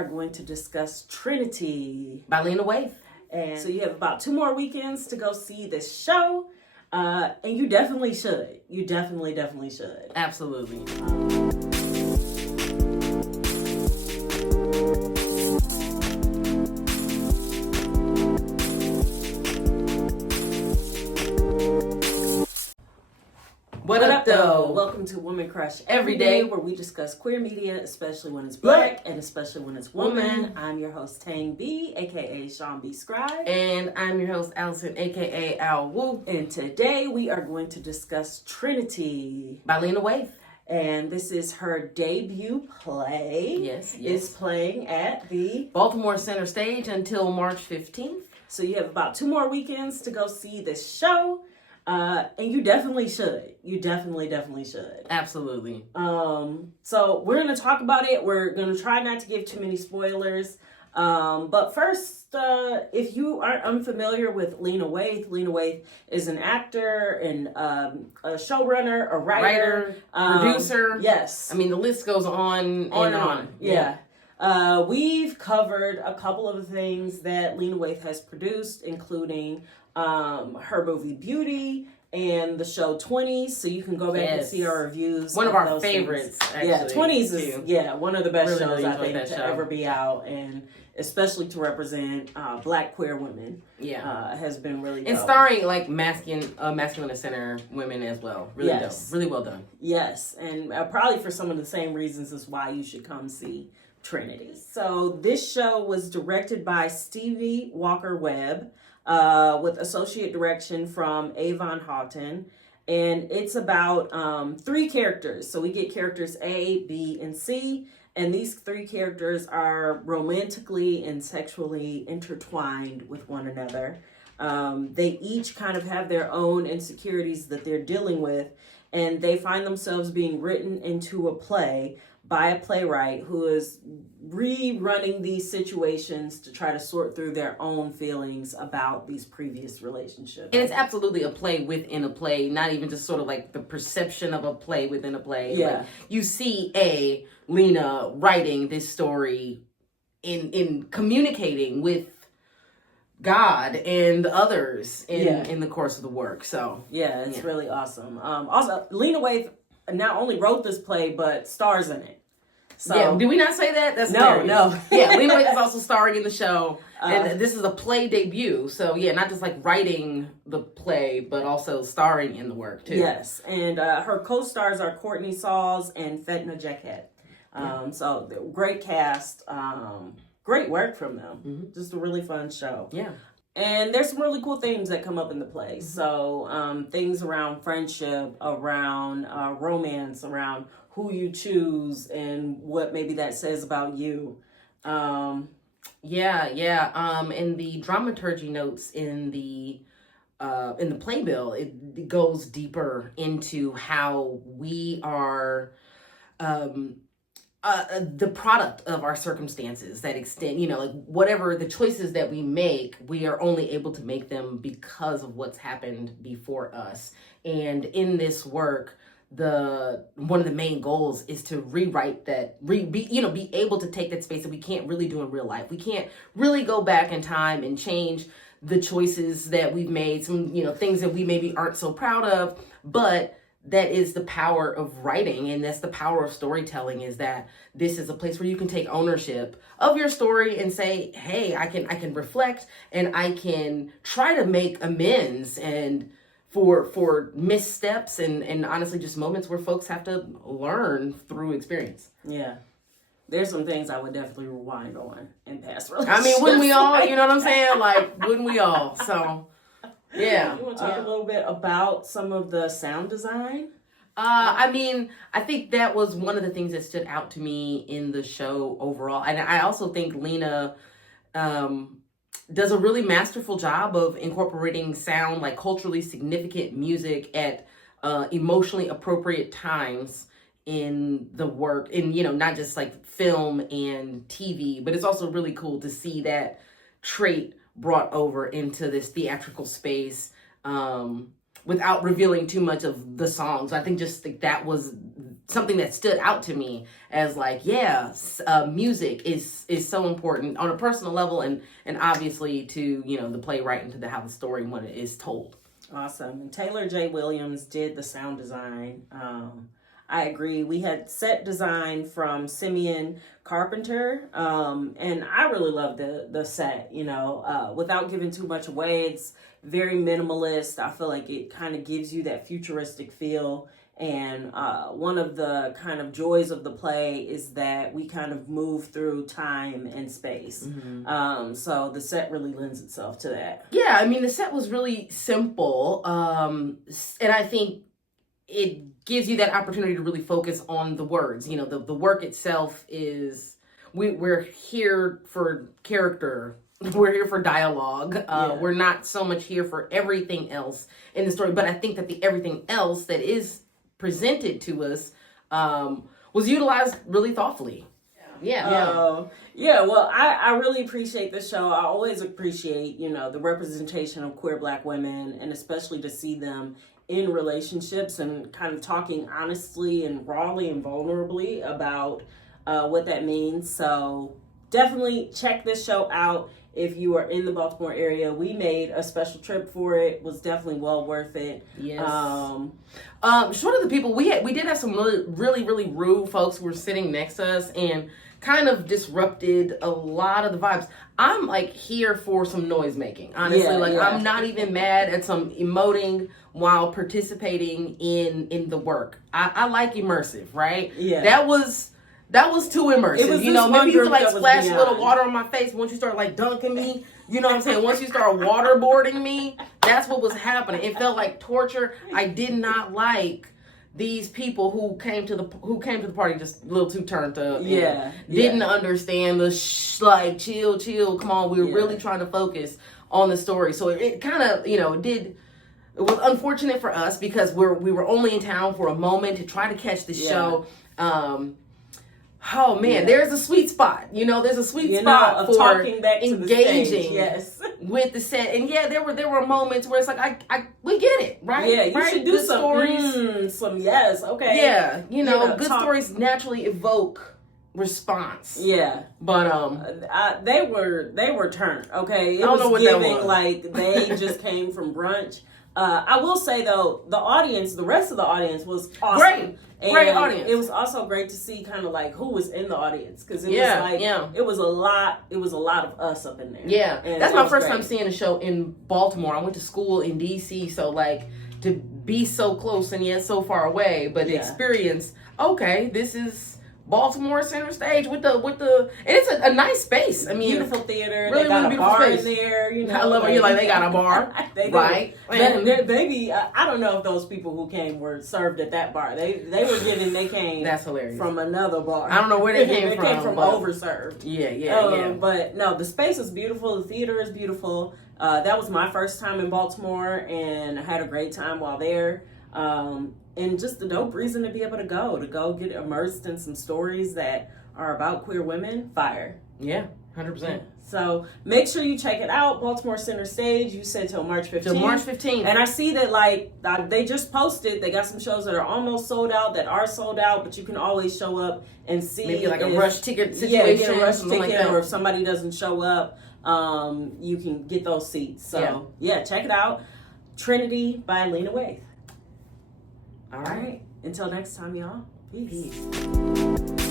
Are going to discuss Trinity by Lena Waithe. And so you have about 2 more weekends to go see this show. And you definitely should. You definitely should. Absolutely. What up, though? Welcome to Woman Crush Every Day, where we discuss queer media, especially when it's black and especially when it's woman. I'm your host, Tang B, aka Sean B. Scribe. And I'm your host, Allison, aka Al Woo. And today we are going to discuss Trinity by Lena Waithe. And this is her debut play. Yes. It's playing at the Baltimore Center Stage until March 15th. So you have about 2 more weekends to go see this show. And you definitely should. You definitely should. Absolutely. So we're going to talk about it. We're going to try not to give too many spoilers. But first, if you aren't unfamiliar with Lena Waithe is an actor and a showrunner, a writer, producer. Yes. I mean, the list goes on and on. Yeah. We've covered a couple of the things that Lena Waithe has produced, including her movie Beauty and the show 20s, so you can go back and see our reviews. One of our favorites, actually. Yeah, 20s is one of the best shows I think to ever be out, and especially to represent black queer women. Yeah, has been really dope. And starring like masculine center women as well. Really dope. Really well done. Yes, and probably for some of the same reasons as why you should come see Trinity. So this show was directed by Stevie walker-webb. With associate direction from Avon Houghton. And it's about 3 characters. So we get characters A, B, and C. And these 3 characters are romantically and sexually intertwined with one another. They each kind of have their own insecurities that they're dealing with. And they find themselves being written into a play by a playwright who is rerunning these situations to try to sort through their own feelings about these previous relationships. And it's absolutely a play within a play, not even just sort of like the perception of a play within a play. Yeah. Like you see Lena writing this story in communicating with God and others in the course of the work. So yeah, it's really awesome. Also, Lena Waithe not only wrote this play, but stars in it. So, yeah, did we not say that? That's no. Yeah, Lena Waithe is also starring in the show, and this is a play debut. So yeah, not just like writing the play, but also starring in the work too. Yes, and her co-stars are Courtney Sauls and Fetna Jacket. So great cast, great work from them. Mm-hmm. Just a really fun show. Yeah. And there's some really cool themes that come up in the play. So things around friendship, around romance, around who you choose and what maybe that says about you. And the dramaturgy notes in the playbill, it goes deeper into how we are the product of our circumstances that extend, like whatever the choices that we make, we are only able to make them because of what's happened before us. And in this work, one of the main goals is to rewrite that, be able to take that space that we can't really do in real life. We can't really go back in time and change the choices that we've made, some, things that we maybe aren't so proud of, but that is the power of writing, and that's the power of storytelling, is that this is a place where you can take ownership of your story and say, hey, I can reflect and I can try to make amends and for missteps and honestly just moments where folks have to learn through experience. Yeah. There's some things I would definitely rewind on in past relationships. I mean, wouldn't we all? You know what I'm saying? Like, wouldn't we all? So, yeah. You want to talk a little bit about some of the sound design? I think that was one of the things that stood out to me in the show overall. And I also think Lena does a really masterful job of incorporating sound, like culturally significant music at emotionally appropriate times in the work, in, not just like film and TV, but it's also really cool to see that trait brought over into this theatrical space without revealing too much of the songs. I think just that was something that stood out to me as like, music is so important on a personal level, and obviously to, the playwright and to how the story when it is told. Awesome. And Taylor J. Williams did the sound design. I agree. We had set design from Simeon Carpenter, and I really love the set, without giving too much away. It's very minimalist. I feel like it kind of gives you that futuristic feel. And one of the kind of joys of the play is that we kind of move through time and space. Mm-hmm. So the set really lends itself to that. Yeah, I mean, the set was really simple. And I think it gives you that opportunity to really focus on the words. The work itself is, we're here for character. We're here for dialogue. We're not so much here for everything else in the story. But I think that the everything else that is presented to us was utilized really thoughtfully. Well, I really appreciate the show. I always appreciate, the representation of queer Black women, and especially to see them in relationships and kind of talking honestly and rawly and vulnerably about what that means. So definitely check this show out if you are in the Baltimore area. We made a special trip for it. It was definitely well worth it. Yes. Short of the people, we did have some really rude folks who were sitting next to us and kind of disrupted a lot of the vibes. I'm like here for some noise making, honestly. I'm not even mad at some emoting while participating in the work. I like immersive, right? Yeah. That was too immersive. Maybe you could like splash a little water on my face once you start like dunking me. You know what I'm saying? Once you start waterboarding me, that's what was happening. It felt like torture. I did not like these people who came to the party just a little too turned up. Didn't understand the chill. Come on, we were really trying to focus on the story. So it kind of, it was unfortunate for us because we were only in town for a moment to try to catch the show. Oh man, there's a sweet spot. There's a sweet spot for talking back to engaging the stage. with the set. And there were moments where it's like we get it, right? Yeah, you should do good some stories. Okay. Yeah, good stories naturally evoke response. Yeah, but they were turned. Okay, I don't know what that was. Like they just came from brunch. I will say though, the rest of the audience was awesome. Great audience. It was also great to see kind of like who was in the audience, because it was a lot of us up in there. Yeah, and that's my first time seeing a show in Baltimore. I went to school in DC, so like to be so close and yet so far away, but the experience. Okay, this is Baltimore Center Stage with the and it's a nice space. I mean, beautiful theater. Really, they got really a bar space. In there. I love it. You're like, they got a bar, right? Maybe I don't know if those people who came were served at that bar. They came. That's hilarious. From another bar. I don't know where they came from. They came from overserved. Yeah. But no, the space is beautiful. The theater is beautiful. That was my first time in Baltimore, and I had a great time while there. And just a dope reason to be able to go get immersed in some stories that are about queer women. Fire. Yeah, 100%. So make sure you check it out. Baltimore Center Stage, you said till March 15th. Till March 15th. And I see that they just posted, they got some shows that are almost sold out, that are sold out, but you can always show up and see. Maybe like a rush ticket situation. Yeah, get a rush ticket, like or if somebody doesn't show up, you can get those seats. So check it out. Trinity by Lena Waithe. All right. Until next time, y'all. Peace.